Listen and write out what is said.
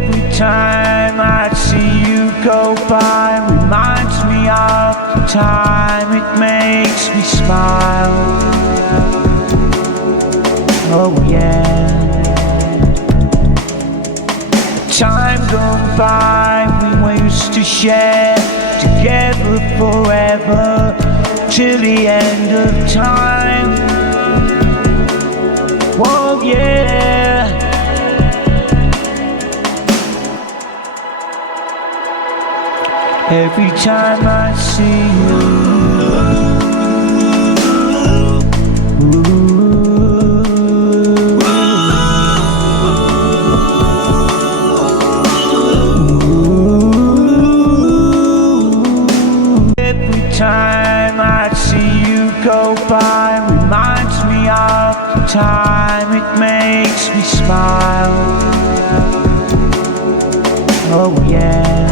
Every time I see you go by reminds me of the time, it makes me smile. Oh yeah. Time gone by, we used to share together forever till the end of time. Oh yeah. Every time I see you, time I see you go by reminds me of the time, it makes me smile. Oh yeah.